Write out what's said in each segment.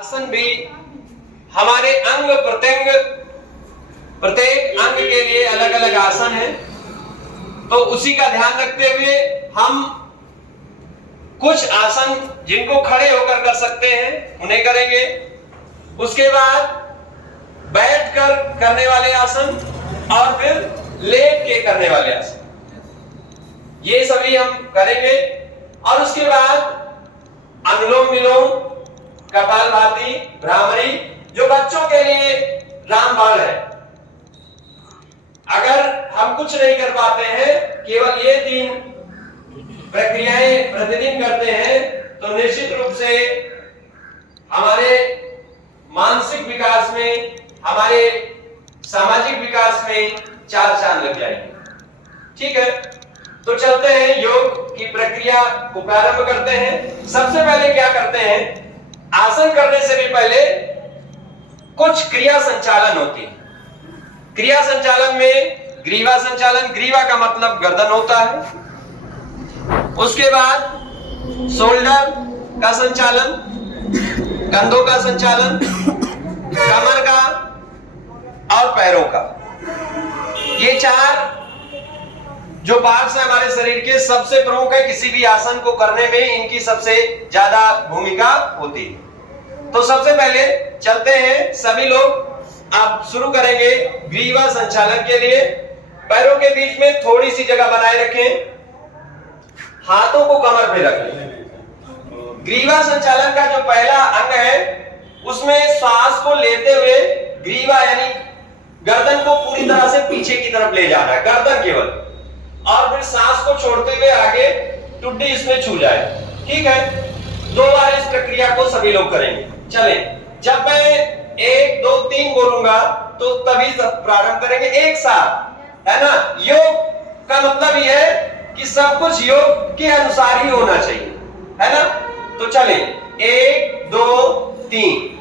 आसन भी हमारे अंग प्रत्यंग प्रत्येक अंग के लिए अलग अलग आसन है, तो उसी का ध्यान रखते हुए हम कुछ आसन जिनको खड़े होकर कर सकते हैं उन्हें करेंगे। उसके बाद बैठकर करने वाले आसन और फिर लेट के करने वाले आसन, ये सभी हम करेंगे। और उसके बाद अनुलोम विलोम, कपालभाति, भ्रामरी, जो बच्चों के लिए रामबाण है। अगर हम कुछ नहीं कर पाते हैं, केवल ये 3 प्रक्रियाएं प्रतिदिन करते हैं, तो निश्चित रूप से हमारे मानसिक विकास में, हमारे सामाजिक विकास में 4 चांद लग जाएंगे। ठीक है, तो चलते हैं योग की प्रक्रिया को प्रारंभ करते हैं। सबसे पहले क्या करते हैं, आसन करने से भी पहले कुछ क्रिया संचालन होती है। क्रिया संचालन में ग्रीवा संचालन, ग्रीवा का मतलब गर्दन होता है। उसके बाद शोल्डर का संचालन, कंधों का संचालन, कमर का और पैरों का। ये 4 जो पार्ट्स हैं हमारे शरीर के, सबसे प्रमुख है। किसी भी आसन को करने में इनकी सबसे ज्यादा भूमिका होती है। तो सबसे पहले चलते हैं सभी लोग, आप शुरू करेंगे ग्रीवा संचालन के लिए। पैरों के बीच में थोड़ी सी जगह बनाए रखें, हाथों को कमर पे रख लें। ग्रीवा संचालन का जो पहला अंग है, उसमें श्वास को लेते हुए ग्रीवा यानी गर्दन को पूरी तरह से पीछे की तरफ ले जाना है, गर्दन केवल, और फिर सांस को छोड़ते हुए आगे टुड्डी इसमें छू जाए। ठीक है, 2 बार इस प्रक्रिया को सभी लोग करेंगे। चले, जब मैं 1 2 3 बोलूंगा तो तभी सब प्रारंभ करेंगे एक साथ, है ना। योग का मतलब यह है कि सब कुछ योग के अनुसार ही होना चाहिए, है ना। तो चले, 1 2 3।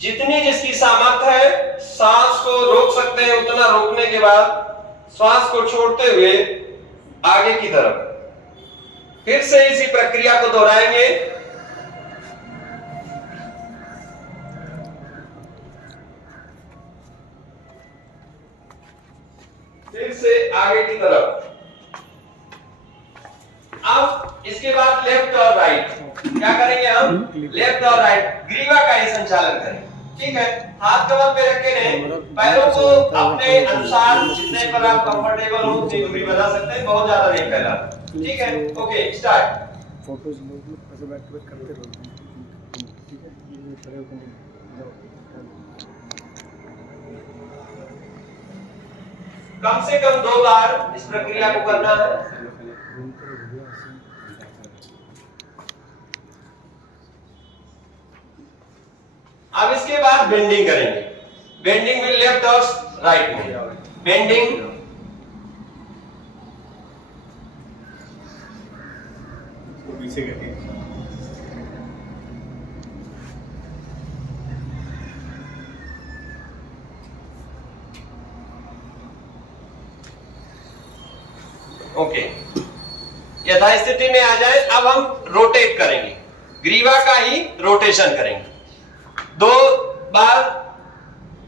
जितनी जिसकी सामर्थ्य है, सांस को रोक सकते हैं, उतना रोकने के बाद श्वास को छोड़ते हुए आगे की तरफ फिर से इसी प्रक्रिया को दोहराएंगे। फिर से आगे की तरफ। अब इसके बाद लेफ्ट और राइट क्या करेंगे हम, लेफ्ट और राइट ग्रीवा का ही संचालन करेंगे। ठीक है, हाथ कमर पे रखे रहें, पैरों को अपने अनुसार जितने पर आप कंफर्टेबल हो उतनी दूरी बना सकते हैं, बहुत ज्यादा नहीं फैला। ठीक है, ओके स्टार्ट। फोटोज लोग ऐसे बैक टू बैक करते रहते हैं। ठीक है, ये खड़े होकर कम से कम 2 बार इस प्रक्रिया को करना है। अब इसके बाद बेंडिंग करेंगे। बेंडिंग में लेफ्ट और राइट में बेंडिंग। पीछे करके ओके, यथास्थिति में आ जाए। अब हम रोटेट करेंगे, ग्रीवा का ही रोटेशन करेंगे। 2 बार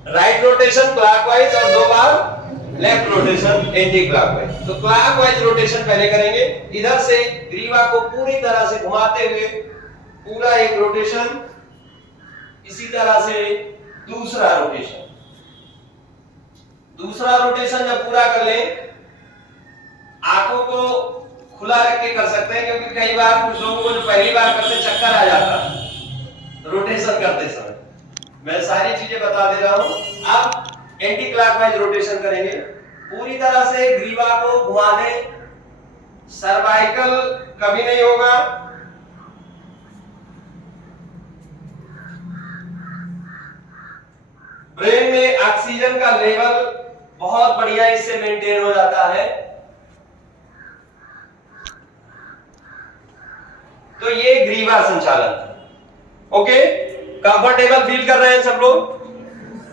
राइट रोटेशन क्लॉकवाइज और 2 बार लेफ्ट रोटेशन एंटी क्लॉकवाइज। तो क्लॉकवाइज रोटेशन पहले करेंगे, इधर से ग्रीवा को पूरी तरह से घुमाते हुए पूरा एक रोटेशन, इसी तरह से दूसरा रोटेशन। दूसरा रोटेशन जब पूरा कर लें, आंखों को खुला रख के कर सकते हैं, क्योंकि कई बार कुछ लोगों को जो पहली बार करते चक्कर आ जाता है रोटेशन करते समय। मैं सारी चीजें बता दे रहा हूं। अब एंटी क्लॉकवाइज रोटेशन करेंगे, पूरी तरह से ग्रीवा को घुमा दें, सर्वाइकल कभी नहीं होगा। ब्रेन में ऑक्सीजन का लेवल बहुत बढ़िया इससे मेंटेन हो जाता है। तो ये ग्रीवा संचालन था। ओके, कंफर्टेबल फील कर रहे हैं सब लोग?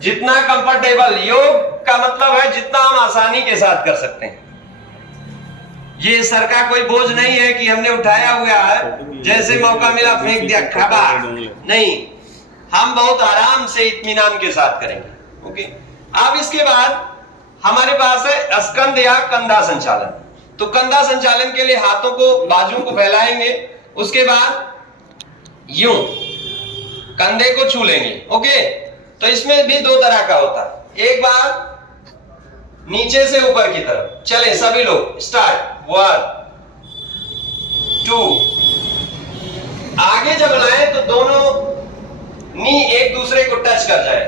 जितना कंफर्टेबल, योग का मतलब है जितना हम आसानी के साथ कर सकते हैं। ये सर का कोई बोझ नहीं है कि हमने उठाया हुआ है, जैसे मौका मिला फेंक दिया खबर, नहीं, हम बहुत आराम से इत्मीनान के साथ करेंगे। ओके, अब इसके बाद हमारे पास है स्कंद या कंधा संचालन। तो कंधा संचालन के लिए हाथों को, बाजुओं को फैलाएंगे, उसके बाद यूं कंधे को छू लेंगे। ओके, तो इसमें भी दो तरह का होता है, एक बार नीचे से ऊपर की तरफ। चले सभी लोग, स्टार्ट, 1 2। आगे जब लाएं तो दोनों नी एक दूसरे को टच कर जाए।